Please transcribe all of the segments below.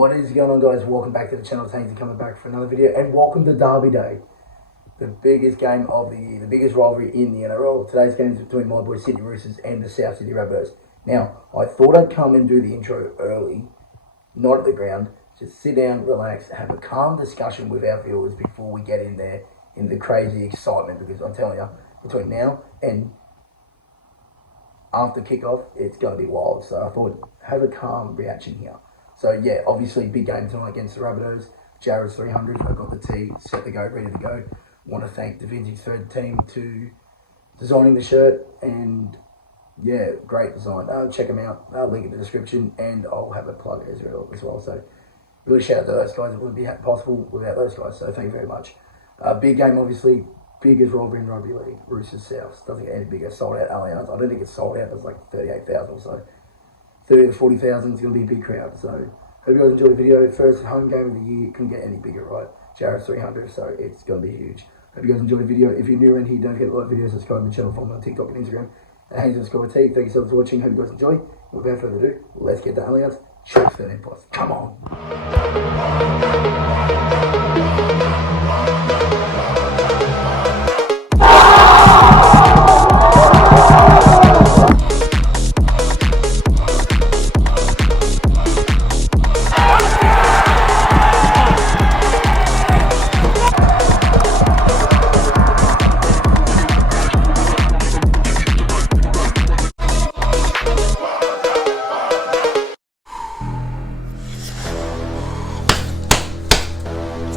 What is going on, guys? Welcome back to the channel. Haynesy coming back for another video, and welcome to Derby Day, the biggest game of the year, the biggest rivalry in the NRL. Today's game is between my boys Sydney Roosters and the South Sydney Rabbitohs. Now, I thought I'd come and do the intro early, not at the ground. Just sit down, relax, have a calm discussion with our viewers before we get in there in the crazy excitement, because I'm telling you, between now and after kickoff, it's going to be wild. So I thought, have a calm reaction here. So yeah, obviously big game tonight against the Rabbitohs. JWH 300, I got the tee, set to go, ready to go. Want to thank the Vintage Thread team to designing the shirt, and yeah, great design. Check them out. I'll link in the description, and I'll have a plug as well. So really shout out to those guys. It wouldn't be possible without those guys. So thank you very much. Big game, obviously, biggest rivalry in Rugby League. Roosters South, doesn't get any bigger. Sold out Allianz. I don't think it's sold out. There's like 38,000 or so. 30 to 40,000 is going to be a big crowd. So hope you guys enjoy the video. First home game of the year, couldn't get any bigger, right? JWH 300, so it's going to be huge. Hope you guys enjoy the video. If you're new around here, don't forget to like videos, subscribe to the channel, follow me on TikTok and Instagram. Haynesy_T. Thank you so much for watching. Hope you guys enjoy. Without further ado, let's get the Allianz. Check the net plus. Come on.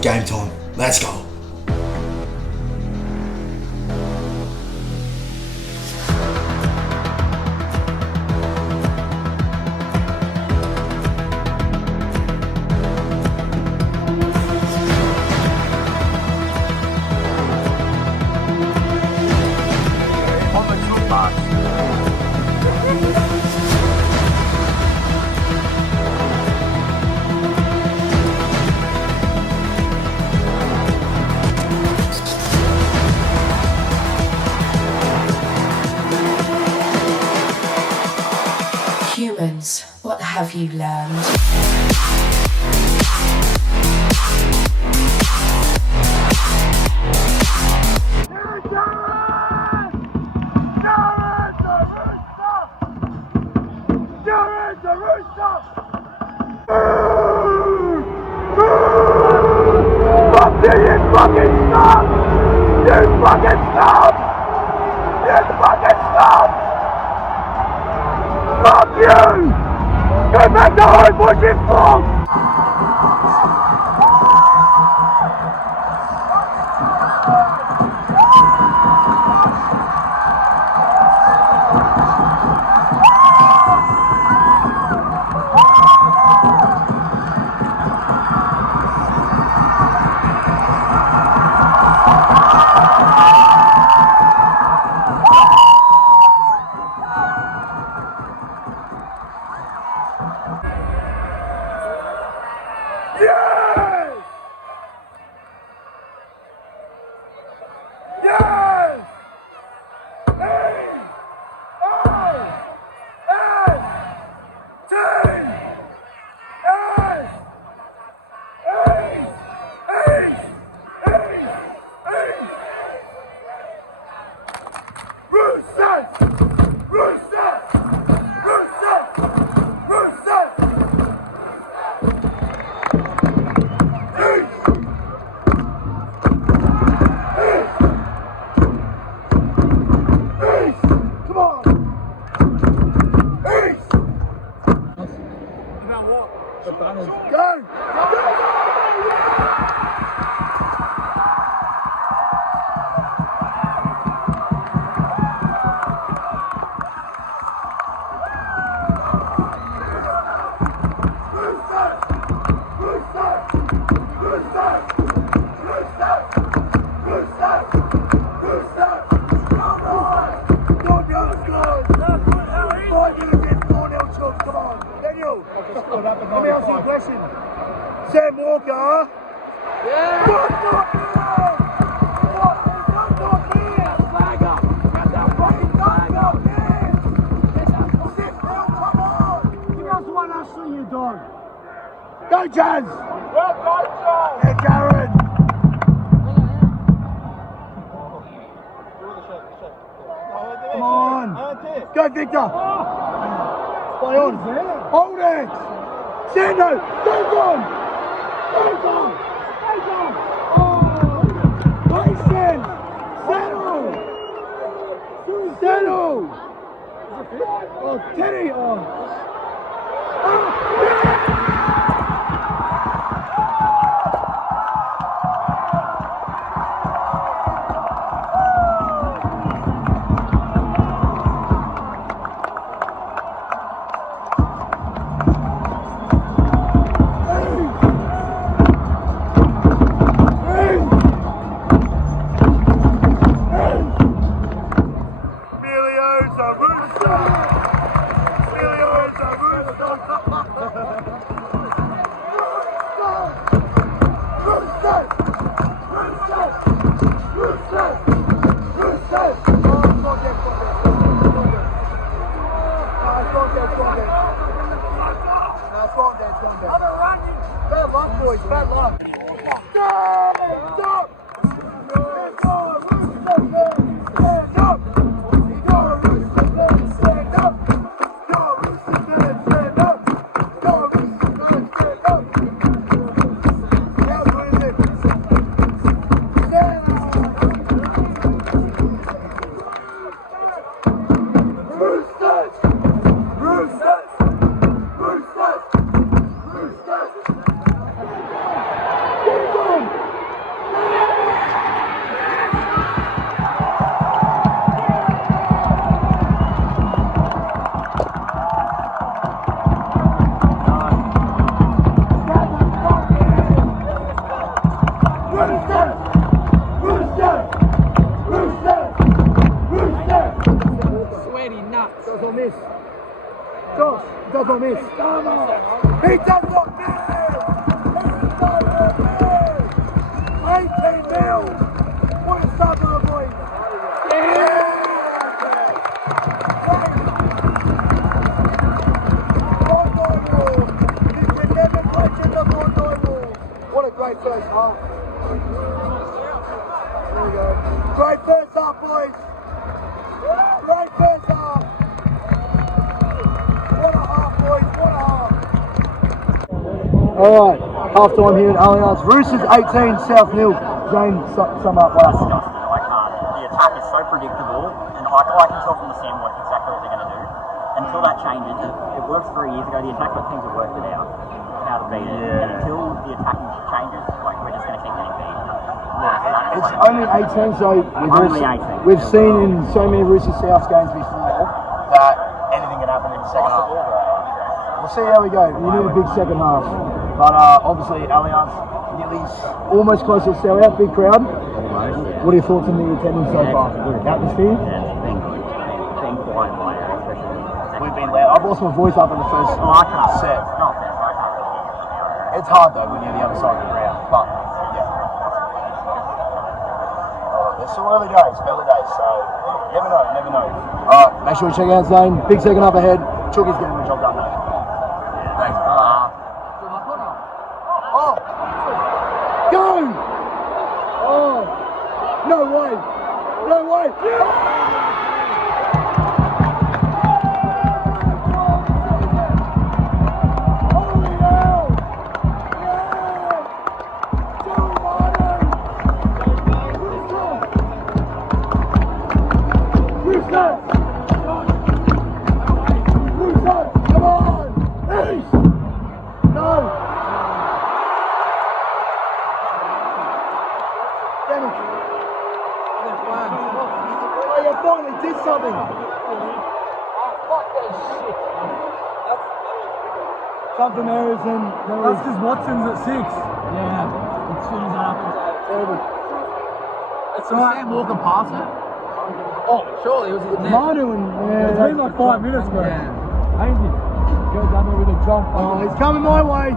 Game time. Let's go. On the toolbox. Humans, what have you learned? Fuck you, you fucking stop! You fucking stop! You fucking stop! Fuck you! Go back to home, watch it fall! Yes! Yes! Roosters! Roosters! Roosters! Roosters! Go! Let me ask you a question. Sam Walker. Yeah. What not here? What not here? Flag up. Get that fucking flag up. Yeah. Sit down, come on. Give us one, Ashley, you dog. Go, Jazz! Yeah, Jared! Come on! Go, Victor! Play on! Hold it! Sando! Go on! Go on! Oh! Mason! Settle! Oh, Teddy! Oh! Alright, half time here at Allianz. Roosters 18, South 0. Zane, sum up what happened. I can't. The attack is so predictable, and I can tell from the stand exactly what they're going to do. Until that changes, it worked 3 years ago. The attack got teams that worked it out, how to beat it. And until the attacking changes, we're just going to keep getting beat. It's only 18, so we've seen in so many Roosters South games before that anything can happen in the second half. We'll see how we go. We need a big second half. But obviously, Allianz nearly almost close to sell out. Big crowd. What are your thoughts on the attendance so far? Atmosphere? Yeah, it's been good. It's been quite high, especially. We've been loud. I've lost my voice after the first set. Not bad. I can't really hear you. It's hard though when you're the other side of the ground. But yeah. There's still early days, so you never know. Alright, make sure you check out Zane. Big second up ahead. Chooky's getting the job done though. Thanks. Oh! Go! Oh! No way! Something there is in. That's because Watson's at 6. Yeah, as soon as that happens. Terrible. It's right. Sam Walker past it. Oh, surely it was his net. Manu and it's been like 5 minutes, bro. Yeah. Haynesy goes down there with a jump. Oh, he's coming my way.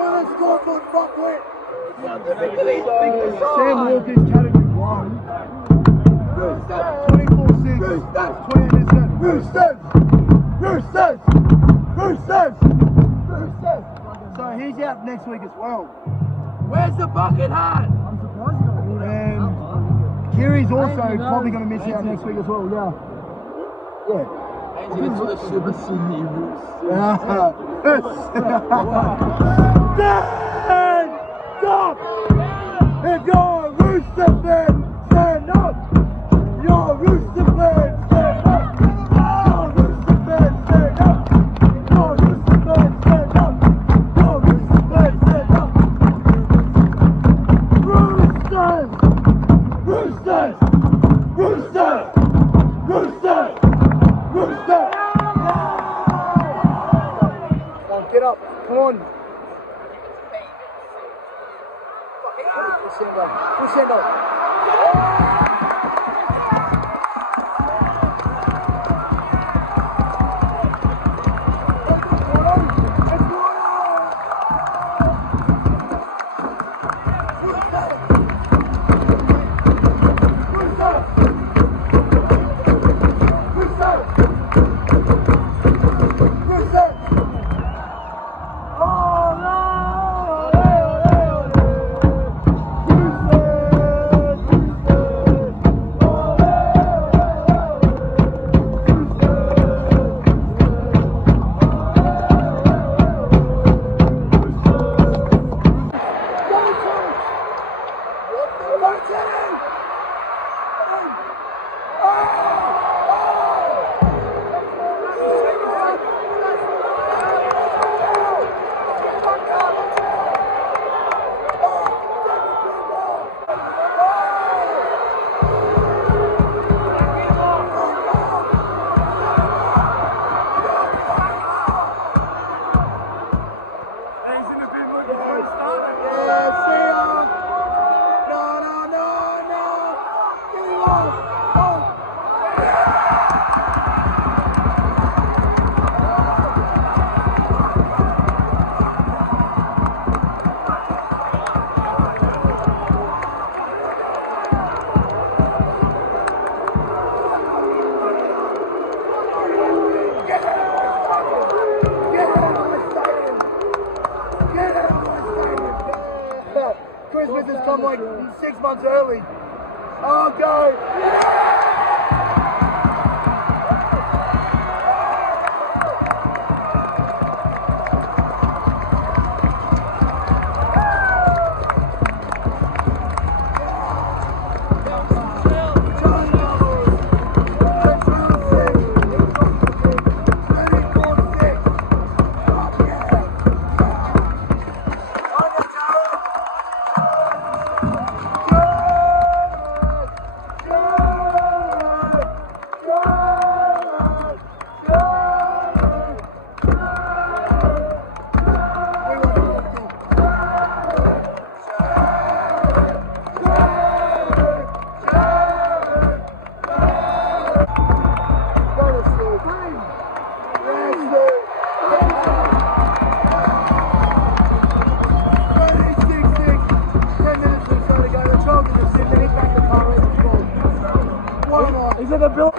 Look at Gordon, fuckwit. Sam Walker's category 1. 24-6. 28 minutes left. Roosters. So he's out next week as well. Where's the bucket hat? I'm surprised he got pulled out. And Kiri's also probably going to miss out next week as well. Yeah. Haynesy for the Super Sydney Roosters. Stand up! If you're a Rooster fan, stand up! You're a Rooster fan, stand up! You're a Rooster fan, stand up! You're a Rooster fan, stand up! You're a Rooster fan, stand up! Roosters! Roosters! Roosters! Roosters! Roosters! Come on, get up! Come on! Push it up. Christmas has come like 6 months early. Oh, go! Is it a bill?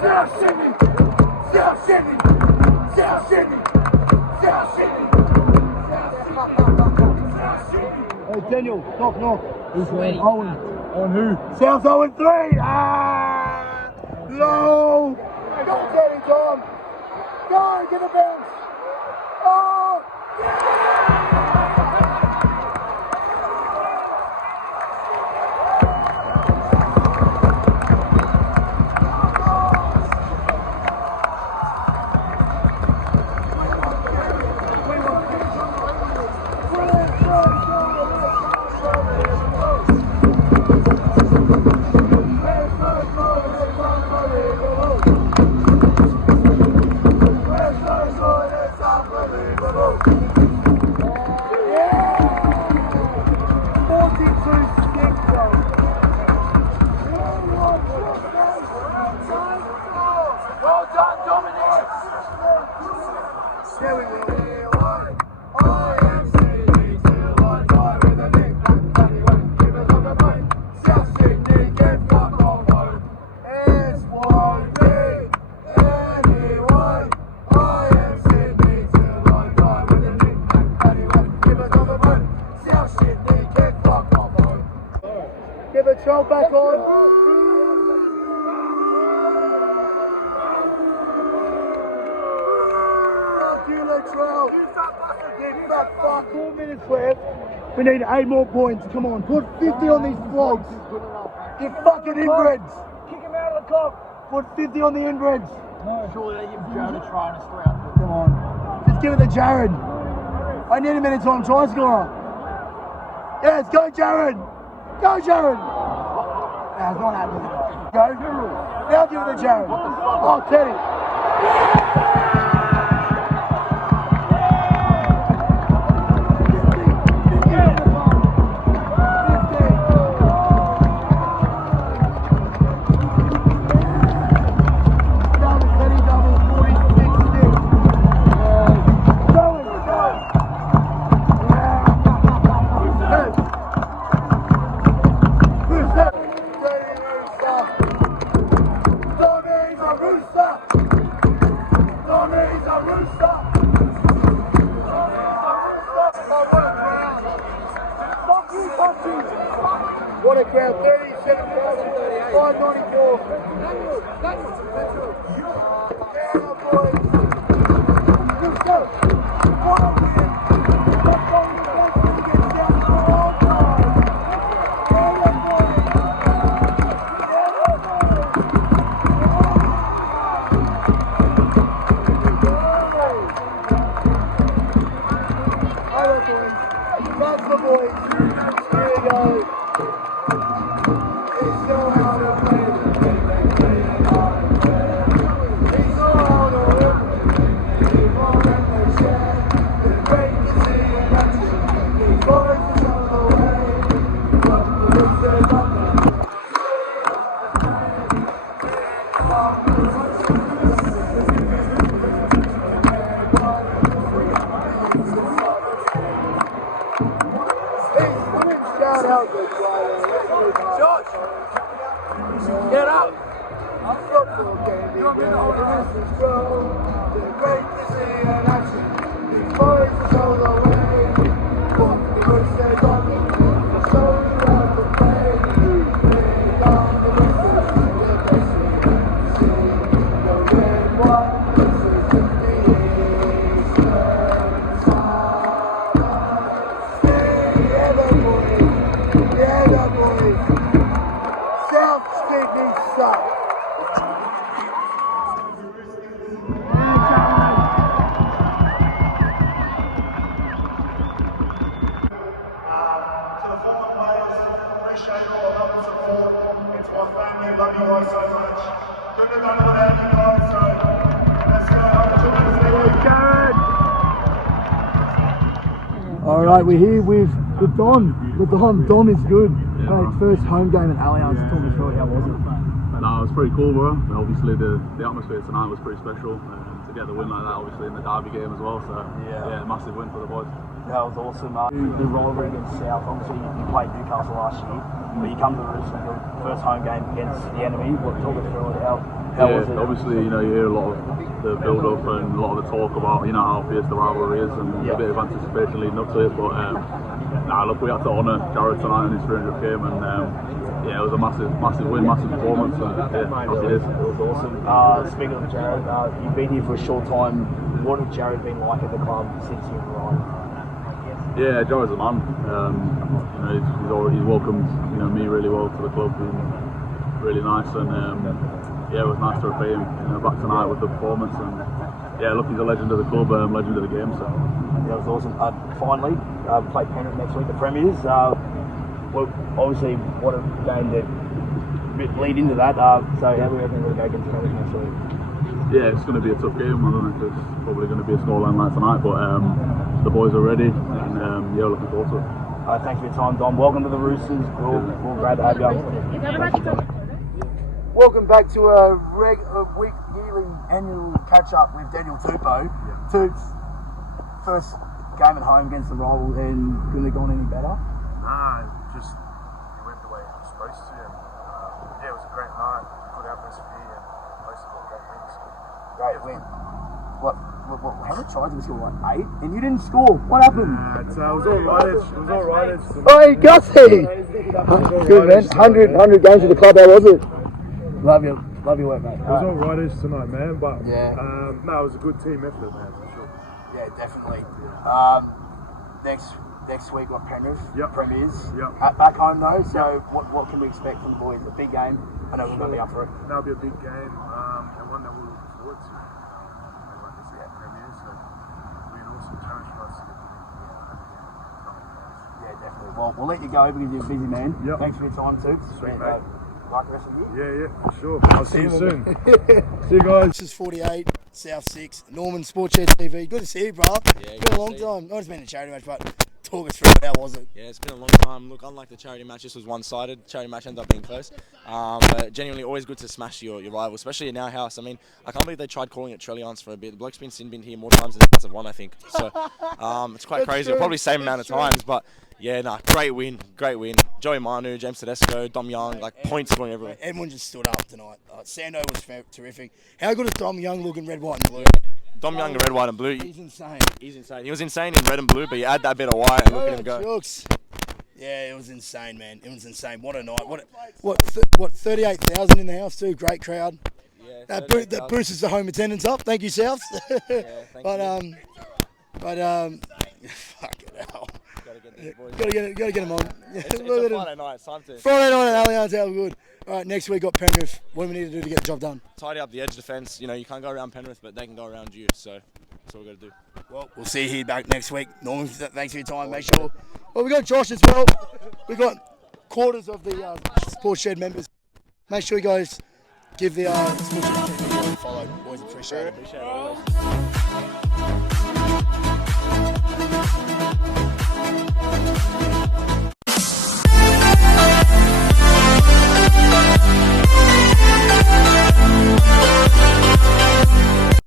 South Sydney! South Sydney! South Sydney! South Sydney! Hey Daniel, knock. Who's ready? Owen. On who? South 0-3! Ah! No! Go, Danny Tom! Go, get the bounce! Oh! Well done, Dominic! There we go. Oh, yeah. go. Get back, fuck. 4 minutes left. We need 8 more points. Come on, put 50 on these flogs. Get fucking inbreds. Kick him out of the cock. Put 50 on the inbreds. No, surely they give Jared a try and a strout. Come on. Just give it to Jared. I need a minute time try scorer. Yes, go Jared. Go Jared. Nah, it's not happening. Go. Now give it to Jared. Oh, Teddy. What a crowd, 37,594. Yeah, boys. Let's go. That's the boys. Here we go. Josh, get up. I'm football game. You want me to hold it? Great to see an action. These boys are so the way. What the good says on the show you how to play. Lay down the whistles, the blessing. See the red, white, this is the Eastern side. Yeah, the boys. Yeah, the boys. South Sydney suck. To the former players, appreciate all the love and support. And to my family, love you guys so much. Couldn't have done it without you guys, so let's go. Jared. All right, we're here with Don. Don is good. Mate, first home game at Allianz. Talk me through it. How was it? No, it was pretty cool, bro. Obviously, the atmosphere tonight was pretty special. To get the win like that, obviously in the derby game as well. So yeah, massive win for the boys. That was awesome. The rivalry against South, obviously you played Newcastle last year, but you come to the Roosters, your first home game against the enemy. Talk us through it. How was it? Obviously, you hear a lot of the build-up and a lot of the talk about, how fierce the rivalry is and a bit of anticipation leading up to it. But look, we had to honour Jared tonight in his 300th game, and it was a massive win, massive performance. And, it was awesome. Speaking of Jared, you've been here for a short time. What has Jared been like at the club since you arrived? Yeah, Jared's a man. He's welcomed me really well to the club, been really nice, and it was nice to repay him back tonight with the performance. And look, he's a legend of the club, legend of the game. So that was awesome. Finally, play Penrith next week, the Premiers. Well, obviously, what a game to lead into that. So how do we reckon we're going to go against Penrith next week? Yeah, it's going to be a tough game. I don't know if it's probably going to be a scoreline like tonight, but the boys are ready, and looking forward to it. Thanks for your time, Don. Welcome to the Roosters. We're glad to have you. Welcome back to a yearly annual catch-up with Daniel Tupou. Toops, first game at home against the rival, and couldn't have gone any better? Nah, just it went the way it was supposed to. And, it was a great night, good atmosphere, and most of all, great wins. Great win. What, how many tries did we score? Like 8? And you didn't score. What happened? It was all right. Hey, Gussie! Good, man. 100 games with the club. How was it? Love your work, mate. It was all rightish tonight, man, but it was a good team effort, man, for sure. Yeah, definitely. Next week, what Penrith? Yep. Premiers. Yep. Back home though. So what can we expect from the boys? A big game. I know we're going to be up for it. That'll be a big game, and one that we'll look forward to. Like I said, Premiers, so it'll be an awesome challenge for us to get Yeah, definitely. Well, we'll let you go because you're a busy man. Yep. Thanks for your time too. Sweet, mate. Like the rest of you. Yeah, for sure. I'll see you soon. See you guys. This is 48, South 6, Norman Sports Shed TV. Good to see you, bro. Yeah, Been a long time. Not just been a charity match, but talk us through it. How was it? Yeah, it's been a long time. Look, unlike the charity match, this was one-sided. Charity match ended up being close. But genuinely always good to smash your rival, especially in our house. I mean, I can't believe they tried calling it Trelliance for a bit. The bloke's been sin-binned here more times than the Cats have won, I think. So it's quite crazy. True. Probably same amount of times, but yeah, great win. Joey Manu, James Tedesco, Dom Young, points scoring everywhere. Everyone just stood up tonight. Sando was terrific. How good is Dom Young looking red, white and blue? Dom Young in red, white and blue. He's insane. He's insane. He was insane in red and blue, but you add that bit of white and look at him go. Jokes. Yeah, it was insane, man. It was insane. What a night. What 38,000 in the house too. Great crowd. Yeah, That boosts the home attendance up. Thank you, South. Yeah, thank you. Fucking hell. Gotta Gotta get them on. It's a Friday night. It's time to Friday night at Allianz, how good. All right, next week got Penrith. What do we need to do to get the job done? tidy up the edge defence. You know, you can't go around Penrith, but they can go around you. So that's what we've got to do. Well, we'll see you here back next week. Norman, thanks for your time. Make sure. Well, we got Josh as well. We got quarters of the Sports Shed members. Make sure you guys give the Sports Shed a follow. Always appreciate it. Appreciate it. Always.